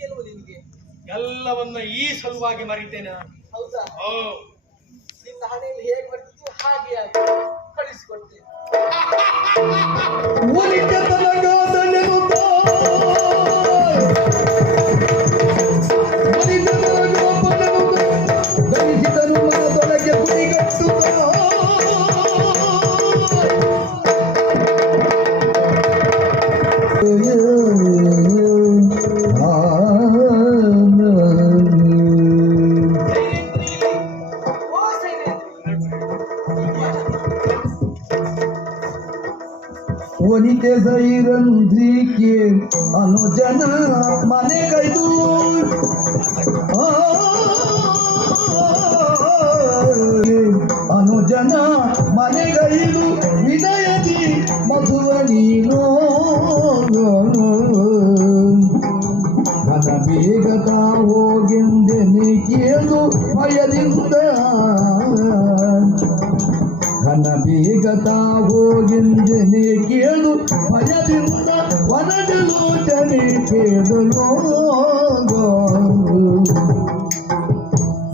ಕೆಲವು ನಿನಗೆ ಎಲ್ಲವನ್ನ ಈ ಸಲುವಾಗಿ ಮರಿತೇನೆ ನಾನು. ಹೌದಾ? ಓ, ನಿನ್ನ ಹಣೆಯಲ್ಲಿ ಹೇಗೆ ಬರ್ತಿತ್ತು ಹಾಗೆ ಆಗಿ ಕಳಿಸಿಕೊಡ್ತೇನೆ. ಒಲಿತೆ ಸೈರಂಧ್ರಿಕೆ ಅನುಜನ ಮನೆಗೈದು ಅನುಜನ ಮನೆಗೈದು ವಿನಯದಿ ಮಧುರ ನೀನೋ ಘನ ಬೇಗದ ಹೋಗೆಂದೆನೆ ಕೇಳು ಭಯದಿಂದ ಘನ ಬೇಗದ ಹೋಗೆಂದೆನೆ ಕೇಳು ಭಯದಿಂದ ವನಜಲೋಚನೆ ಕೇಳಲು.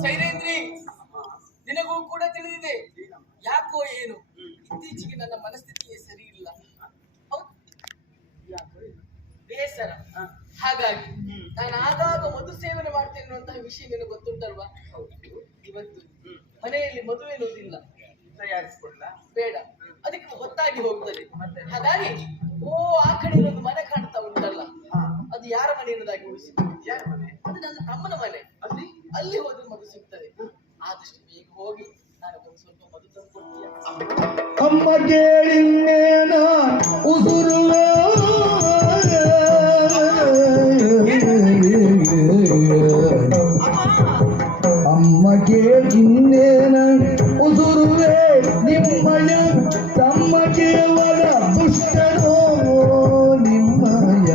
ಸೈರೇಂದ್ರಿ, ನಿನಗೂ ಕೂಡ ತಿಳಿದಿದೆ ಯಾಕೋ ಏನು ಇತ್ತೀಚೆಗೆ ನನ್ನ ಮನಸ್ಥಿತಿಯೇ ಸರಿ ಇಲ್ಲ, ಬೇಸರ. ಹಾಗಾಗಿ ನಾನು ಆಗಾಗ ಮಧು ಸೇವನೆ ಮಾಡ್ತೇನೆ ಅನ್ನುವಂತಹ ವಿಷಯ ನಿನಗೆ ಗೊತ್ತುಂಟಲ್ವಾ? ಇವತ್ತು ಮನೆಯಲ್ಲಿ ಮಧು ಎನ್ನುವುದಿಲ್ಲ, ತಯಾರಿಸಿಕೊಳ್ಳ ಬೇಡ, ಅದಕ್ಕೆ ಹೊತ್ತಾಗಿ ಹೋಗ್ತದೆ. ಹಾಗಾಗಿ ಆ ಕಡೆ ಒಂದು ಮನೆ ಕಾಣ್ತಾ ಉಂಟಲ್ಲ, ಅದು ಯಾರ ಮನೆ ಎನ್ನುವುದಾಗಿ ಉಳಿಸಿ. ಯಾರ ಮನೆ? ಅದು ನನ್ನ ತಮ್ಮನ ಮನೆ. ಅಲ್ಲಿ ಹೋದ್ರೆ ಮಧು ಸಿಗ್ತದೆ. ಆದಷ್ಟು ಬೇಗ ಹೋಗಿ ನಾನು ಒಂದು ಸ್ವಲ್ಪ ಮಧು ತಂದ್ಕೊಡ್ತೀಯ. ಅಮ್ಮ ಕೇಳಿನ್ನೇನ ಉಸುರುವ ಅಮ್ಮ ಕೇಳಿನ್ನೇನ ಉಸುರುವೆ ನಿಮ್ಮಯ ತಮ್ಮ ಕೇವಲ ದುಷ್ಟನೋ ನಿಮ್ಮಯ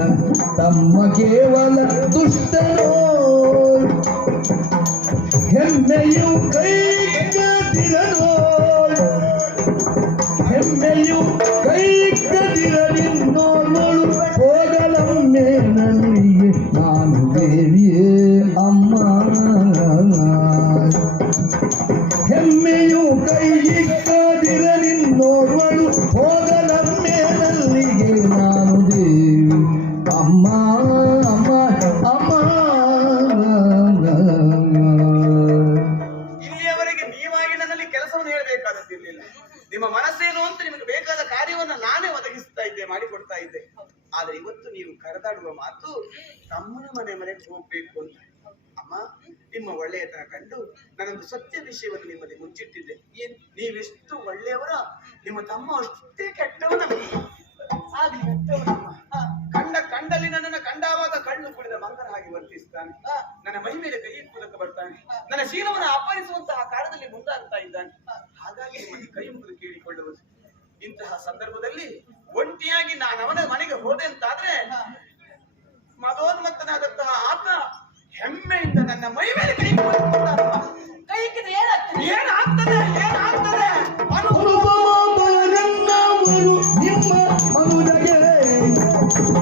ತಮ್ಮ ಕೇವಲ ದುಷ್ಟನೋ ಹೆಮ್ಮೆಯು ಕೈಗದಿರನೋ ಹೆಮ್ಮೆಯು ಕೈಗದಿರಲಿನ್ನೋಳು ಹೋಗಲಮ್ಮೆ ನನಗೆ ನಾನು ದೇವಿಯೇ ಅಮ್ಮ ಹೆಮ್ಮೆಯು ಕೈಗಿಕ್ಕದಿರಲಿನ್ನೋಳು ಹೋಗಲಮ್ಮೆ ನಲ್ಲಿಗೆ ನಾನು ದೇವಿ ಅಮ್ಮ ಅಮ್ಮ ಅಮ್ಮ. ಇಲ್ಲಿಯವರೆಗೆ ನೀವಾಗಿ ನನ್ನಲ್ಲಿ ಕೆಲಸವನ್ನು ಹೇಳಬೇಕಾದದ್ದಿರಲಿಲ್ಲ. ನಿಮ್ಮ ಮನಸ್ಸೇನು ಅಂತ ನಿಮಗೆ ಬೇಕಾದ ಕಾರ್ಯವನ್ನ ನಾನೇ ಒದಗಿಸ್ತಾ ಇದ್ದೆ, ಮಾಡಿಕೊಡ್ತಾ ಇದ್ದೆ. ಆದ್ರೆ ಇವತ್ತು ನೀವು ಕರೆದಾಡುವ ಮಾತು ತಮ್ಮನ ಮನೆಗೆ ಹೋಗ್ಬೇಕು ಅಂತ. ಅಮ್ಮ, ನಿಮ್ಮ ಒಳ್ಳೆಯತನ ಕಂಡು ನಾನೊಂದು ಸತ್ಯ ವಿಷಯವನ್ನು ನಿಮ್ಮಲ್ಲಿ ಮುಚ್ಚಿಟ್ಟಿದ್ದೆ. ನೀವೆಷ್ಟು ಒಳ್ಳೆಯವರ, ನಿಮ್ಮ ತಮ್ಮ ಅಷ್ಟೇ ಕೆಟ್ಟವನ. ಕಂಡಲ್ಲಿ ನನ್ನನ್ನು ಕಂಡಾವಾಗ ಕಣ್ಣು ಕುಡಿದ ಮಂಗನ ಹಾಗೆ ವರ್ತಿಸ್ತಾನೆ. ನನ್ನ ಮೈ ಮೇಲೆ ಕೈ ಮೂಲಕ ಬರ್ತಾನೆ. ನನ್ನ ಶೀಲವನ್ನು ಅಪಹರಿಸುವಂತಹ ಕಾಲದಲ್ಲಿ ಮುಂದಾಗ್ತಾ ಇದ್ದಾನೆ. ಹಾಗಾಗಿ ನಿಮ್ಮಲ್ಲಿ ಕೈ ಮುಗಿದು ಕೇಳಿಕೊಳ್ಳುವುದು. ಇಂತಹ ಸಂದರ್ಭದಲ್ಲಿ ಒಂಟಿಯಾಗಿ ನಾನು ಅವನ ಮನೆಗೆ ಹೋದೆ ಅಂತಾದ್ರೆ ಮದೋನ್ಮತ್ತನಾದಂತಹ ಆತ ಹೆಮ್ಮೆಯಿಂದ ನನ್ನ ಮೈ ಮೇಲೆ ಕೈ ಕೈ ಇಕ್ಕಿದ್ರೆ ಏನಾಗ್ತದೆ? ಏನಾಗ್ತದೆ ಏನಾಗ್ತದೆ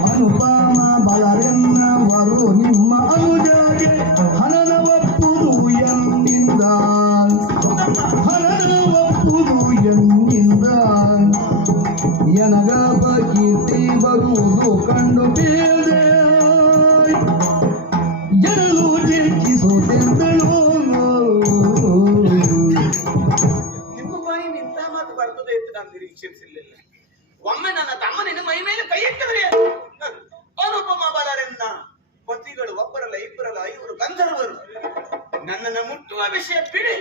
ಅನುಪಮ ಬಲರೆನ್ನವರು ನಿಮ್ಮ ಅನುಜಗೆ ಹನನ ಒಪ್ಪುದು ಎಂದಿಂದ ಹನನ ಒಪ್ಪುದು ಎಂದಿಂದ ಎನಗ ಕೀರ್ತಿ ಬರುವುದು ಕಂಡು ಬೇದೆ ಜನರು ಜೀಕಿಸುತ್ತಿದ್ದಳು. ನಿಮ್ಮ ಬಾಯಿ ನಿಂತ ಮಾತು ಬರ್ತದೆ ಅಂತ ನಾನು ನಿರೀಕ್ಷಿಸಲಿಲ್ಲ. ಒಮ್ಮೆ ನನ್ನ ತಮ್ಮನಿನ ಮೈ ಮೇಲೆ ಕೈ ಇಟ್ಟರೆ ಅನುಪಮ ಬಲರೆನ್ನ ಪತಿಗಳು ಒಬ್ಬರಲ್ಲ ಇಬ್ಬರಲ್ಲ ಐವರು ಗಂಧರ್ವರು ನನ್ನನ್ನು ಮುಟ್ಟುವ ವಿಷಯ ಬಿಡಿ,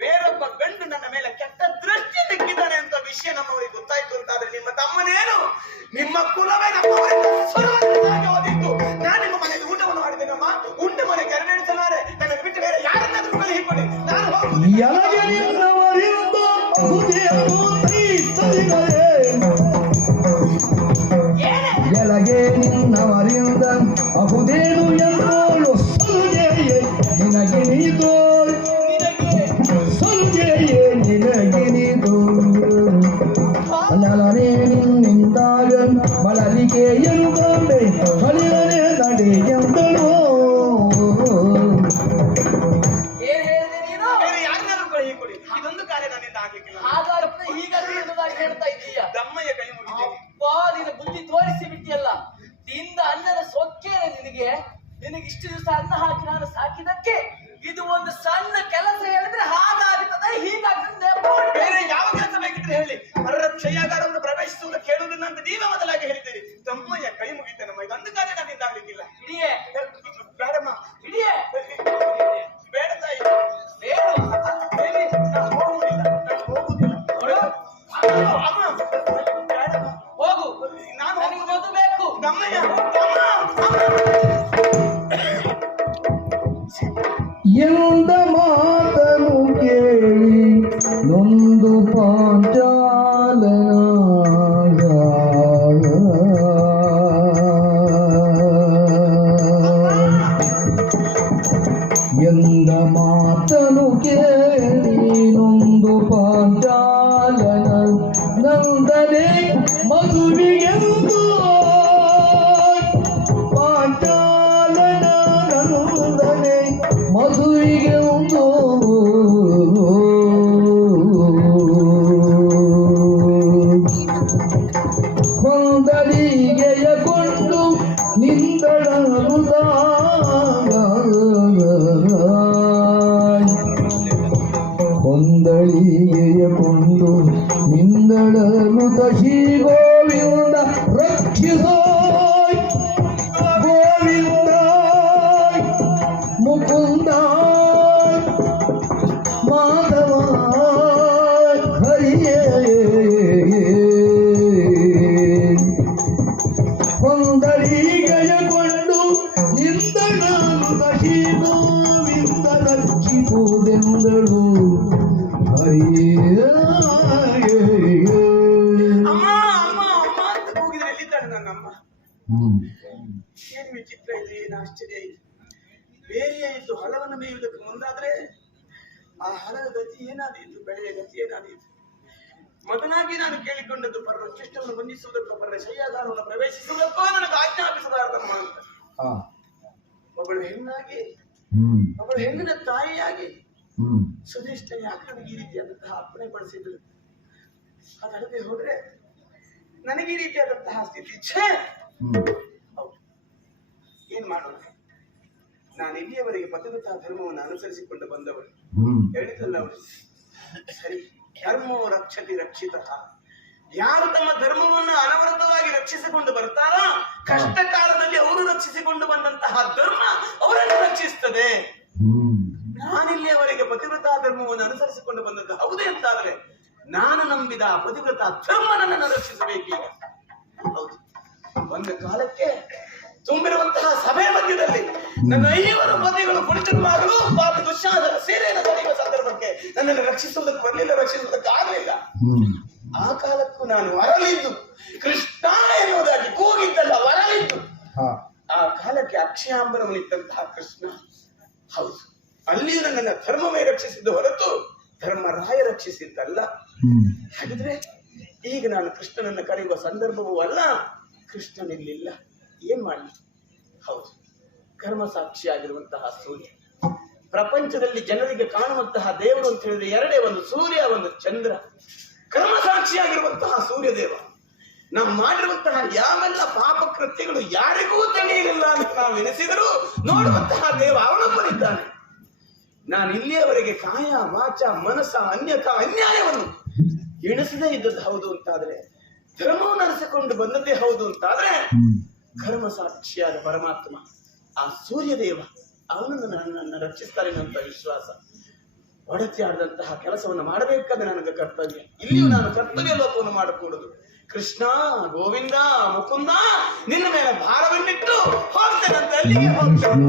ಬೇರೊಬ್ಬ ಗಂಡು ನನ್ನ ಮೇಲೆ ಕೆಟ್ಟ ದೃಷ್ಟಿ ತೆಕ್ಕಿದ್ದಾನೆ ಅಂತ ವಿಷಯ ನಮ್ಮವರಿಗೆ ಗೊತ್ತಾಯ್ತು ಅಂತಾದ್ರೆ ನಿಮ್ಮ ತಮ್ಮನೇನು ನಿಮ್ಮ ಕುಲವೇ ನಮ್ಮವರಿಂದ ಓದಿತ್ತು. ನಾನು ನಿಮ್ಮ ಮನೆಗೆ ಊಟವನ್ನು ಮಾಡಿದ್ದೇನಮ್ಮ, ಉಂಡು ಮನೆಗೆ ಎರಡೆರಡು ನನ್ನ ಬಿಟ್ಟು ಬೇರೆ ಯಾರನ್ನಾದ್ರೂ ಕಳುಹಿಕೊಡಿ, ನಾನು ಹೋಗುವುದು. ಎಲಗೆ ನಿನ್ನವರಿಂದ ಅಹುದೇನು ಎಂದೋಳು ಸಲುಜೆಯೇ ನಿನಗೆ ನೀತೋ ಸಲುಜೆಯೇ ನಿನಗೆ ನೀತೋ ಅಲ್ಲಲನೆ ನಿನ್ನಿಂದಾಗ ಬಳಲಿಕೆ ಎರುಗೊಂಡೆ ಹಳಿಯನೆ ನಡೆ ಎಂದಳು ಹೀಗೆ ನಿನಗೆ ಇಷ್ಟು ದಿವಸ ಅನ್ನ ಹಾಕಿ ನಾನು ಸಾಕಿದಕ್ಕೆ ಇದು ಒಂದು ಸಣ್ಣ ಕೆಲಸ ಹೇಳಿದ್ರೆ ಹಾಗಾಗ್ತದೆ ಹೀಗಾಗ್ತದೆ. ಬೇರೆ ಯಾವ ಕೆಲಸ ಬೇಕಿದ್ರೆ ಹೇಳಿ, ಶಯ್ಯಾಗಾರವನ್ನು ಪ್ರವೇಶಿಸುವುದಕ್ಕೆ ಕೇಳುವುದಿಲ್ಲ ಅಂತ ನೀವೇ ಮೊದಲಾಗಿ ಹೇಳಿದ್ದೀರಿ. ತಮ್ಮಯ್ಯ ಕೈ ಮುಗಿತೆ ನಮ್ಮ ಇದೊಂದು ಕಾರ್ಯ ನನ್ನಿಂದ ಆಗ್ಲಿಕ್ಕಿಲ್ಲ. ಹಿಡಿಯೇ ಬೇಡಮ್ಮ, ಹಿಡಿಯೇ ಬೇಡ ತಾಯಿ, ಬೇಡ ಹೇಳಿ, ನಾನು ಹೋಗುವುದಿಲ್ಲ, ನಾನು ಹೋಗುವುದಿಲ್ಲ. ಅಮ್ಮ, ಬೇಡಮ್ಮ, ಹೋಗು, ನಾನು ನನಗೆ ಮದುವೆ ಬೇಕು. ತಮ್ಮಯ್ಯ, ಎಂದ ಮಾತನು ಕೇಳಿ ನೊಂದು ಪಾಂಚಾಲನ ಎಂದ ಮಾತನು ಕೇಳಿ ನೊಂದು ಪಾಂಚಾಲನ ನಂದನೆ ಮದುವೆಯೆಂದು ಪಾಂಚಾಲನ ನಂದನೆ ಮದುವೆಗೆ ಒಂದು ಕೊಂದಲಿಗೆಯ ಕೊಂಡು ನಿಂದಳನು ಕೊಂದಳಿಗೆಯ ಕೊಂಡು ನಿಂದಳನು ಶ್ರೀ ಗೋವಿಂದ ರಕ್ಷಿಸೋ ಗೋವಿಂದ ಮುಕುಂದ ಮಾಧವ ಹರಿಯೇ ಕೊಂದಳಿಗೆಯಗೊಂಡು ನಿಂದಳಾನುತ ಶ್ರೀಗೋವಿಂದ ರಕ್ಷಿಸುವುದೆಂದಳು ಹರಿಯೇ. ಅಮ್ಮ ಅಮ್ಮ ಅಮ್ಮ ಅಂತ ಕೂಗಿದ್ರೆ ಎಲ್ಲಿದ್ದಾಳೆ ನನ್ನಮ್ಮ? ಏನ್ ವಿಚಿತ್ರ ಇದೆ, ಏನು ಆಶ್ಚರ್ಯ ಇದೆ. ಬೇರೆಯೇ ಇದ್ದು ಹೊಲವನ್ನು ಮೇಯುವುದಕ್ಕೆ ಮುಂದಾದ್ರೆ ಆ ಹೊಲದ ಗತಿ ಏನಾದೀತು, ಬೆಳೆಯ ಗತಿ ಏನಾದೀತು. ಮೊದಲಾಗಿ ನಾನು ಕೇಳಿಕೊಂಡದ್ದು ಪರ ವೃಕ್ಷಿಷ್ಟವನ್ನು ಬಂಧಿಸುವುದಕ್ಕೋ ಪರ ಶಯ್ಯಾಗಾರವನ್ನು ಪ್ರವೇಶಿಸುವುದಕ್ಕೋ ನನಗೆ ಆಜ್ಞಾಪಿಸಬಾರದಮ್ಮ ಅಂತ. ಒಬ್ಬಳು ಹೆಣ್ಣಾಗಿ, ಒಬ್ಬಳು ಹೆಣ್ಣಿನ ತಾಯಿಯಾಗಿ ಸುಧಿಷ್ಠ ಯಾಕೆ ನನಗೆ ಈ ರೀತಿಯಾದಂತಹ ಅಪ್ಪಣೆ ಪಡಿಸಿದ್ರು? ಅದಲ್ಲದೆ ಹೋದ್ರೆ ನನಗೆ ಈ ರೀತಿಯಾದಂತಹ ಸ್ಥಿತಿ ಛೇ. ಹೌದು, ಏನ್ ಮಾಡೋಣ? ನಾನು ಇಲ್ಲಿಯವರೆಗೆ ಪತಿವ್ರತಾ ಧರ್ಮವನ್ನು ಅನುಸರಿಸಿಕೊಂಡು ಬಂದವರು. ಹೇಳಿದಲ್ಲ ಅವರು, ಸರಿ, ಧರ್ಮೋ ರಕ್ಷತಿ ರಕ್ಷಿತ. ಯಾರು ತಮ್ಮ ಧರ್ಮವನ್ನು ಅನವರತವಾಗಿ ರಕ್ಷಿಸಿಕೊಂಡು ಬರ್ತಾರೋ ಕಷ್ಟ ಕಾಲದಲ್ಲಿ ಅವರು ರಕ್ಷಿಸಿಕೊಂಡು ಬಂದಂತಹ ಧರ್ಮ ಅವರನ್ನು ರಕ್ಷಿಸ್ತದೆ. ನಾನಿಲ್ಲಿಯವರೆಗೆ ಪತಿವ್ರತಾ ಧರ್ಮವನ್ನು ಅನುಸರಿಸಿಕೊಂಡು ಬಂದದ್ದು ಹೌದೇ ಅಂತಾದ್ರೆ ನಾನು ನಂಬಿದ ಪತಿವ್ರತಾ ಧರ್ಮ ನನ್ನನ್ನು ರಕ್ಷಿಸಬೇಕೀಗ. ಹೌದು, ಒಂದು ಕಾಲಕ್ಕೆ ತುಂಬಿರುವಂತಹ ಸಭೆ ಮಧ್ಯದಲ್ಲಿ ನನ್ನ 5 ಪತಿಗಳು ಕುಳಿತಿರುವಾಗಲೂ ಪಾಪ ದುಶ್ಯಾಸನ ಸೀರೆಯನ್ನು ತಡೆಯುವ ಸಂದರ್ಭಕ್ಕೆ ನನ್ನನ್ನು ರಕ್ಷಿಸುವುದಕ್ಕೆ ಬರಲಿಲ್ಲ, ರಕ್ಷಿಸುವುದಕ್ಕೆ ಆಗಲಿಲ್ಲ. ಆ ಕಾಲಕ್ಕೂ ನಾನು ವರಲಿದ್ದು ಕೃಷ್ಣ ಎನ್ನುವುದಾಗಿ ಕೂಗಿದ್ದಲ್ಲ, ವರಲಿದ್ದು ಆ ಕಾಲಕ್ಕೆ ಅಕ್ಷಯಾಂಬರವನಿದ್ದಂತಹ ಕೃಷ್ಣ. ಹೌದು, ಅಲ್ಲಿಯೂ ನನ್ನನ್ನು ಧರ್ಮವೇ ರಕ್ಷಿಸಿದ್ದು ಹೊರತು ಧರ್ಮರಾಯ ರಕ್ಷಿಸಿದ್ದಲ್ಲ. ಹಾಗಿದ್ರೆ ಈಗ ನಾನು ಕೃಷ್ಣನನ್ನು ಕರೆಯುವ ಸಂದರ್ಭವೂ ಅಲ್ಲ, ಕೃಷ್ಣನಿಲ್ಲಿಲ್ಲ, ಏನ್ ಮಾಡಲಿ? ಹೌದು, ಕರ್ಮ ಸಾಕ್ಷಿಯಾಗಿರುವಂತಹ ಸೂರ್ಯ, ಪ್ರಪಂಚದಲ್ಲಿ ಜನರಿಗೆ ಕಾಣುವಂತಹ ದೇವರು ಅಂತ ಹೇಳಿದ್ರೆ ಎರಡೇ, ಒಂದು ಸೂರ್ಯ, ಒಂದು ಚಂದ್ರ. ಕರ್ಮ ಸಾಕ್ಷಿಯಾಗಿರುವಂತಹ ಸೂರ್ಯದೇವ ನಾವು ಮಾಡಿರುವಂತಹ ಯಾವೆಲ್ಲ ಪಾಪ ಕೃತ್ಯಗಳು ಯಾರಿಗೂ ತಿಳಿಯಲಿಲ್ಲ ಅಂತ ನಾವು ಎನಿಸಿದರೂ ನೋಡುವಂತಹ ದೇವ ಅವನೊಬ್ಬನಿದ್ದಾನೆ. ನಾನು ಇಲ್ಲಿಯವರೆಗೆ ಕಾಯ ವಾಚ ಮನಸ್ಸ ಅನ್ಯಾಯವನ್ನು ಎಣಿಸದೇ ಇದ್ದದ್ದು ಹೌದು ಅಂತಾದ್ರೆ, ಧರ್ಮವನ್ನು ಅರಿಸಿಕೊಂಡು ಬಂದದ್ದೇ ಹೌದು ಅಂತಾದ್ರೆ, ಕರ್ಮ ಸಾಕ್ಷಿಯಾದ ಪರಮಾತ್ಮ ಆ ಸೂರ್ಯದೇವ ಅವನನ್ನು ನನ್ನನ್ನು ರಕ್ಷಿಸ್ತಾರೆ ಅಂತ ವಿಶ್ವಾಸ. ಒಡತಿ ಆಡದಂತಹ ಕೆಲಸವನ್ನು ಮಾಡಬೇಕಾದ್ರೆ ನನಗೆ ಕರ್ತವ್ಯ. ಇಲ್ಲಿಯೂ ನಾನು ಕರ್ತವ್ಯ ಲೋಪವನ್ನು ಮಾಡಕೂಡದು. ಕೃಷ್ಣ, ಗೋವಿಂದ, ಮುಕುಂದ, ನಿನ್ನ ಮೇಲೆ ಭಾರವನ್ನಿಟ್ಟು ಹೋಗ್ತೇನೆ ಅಂತ ಅಲ್ಲಿಗೆ ಹೋಗ್ತೇನೆ.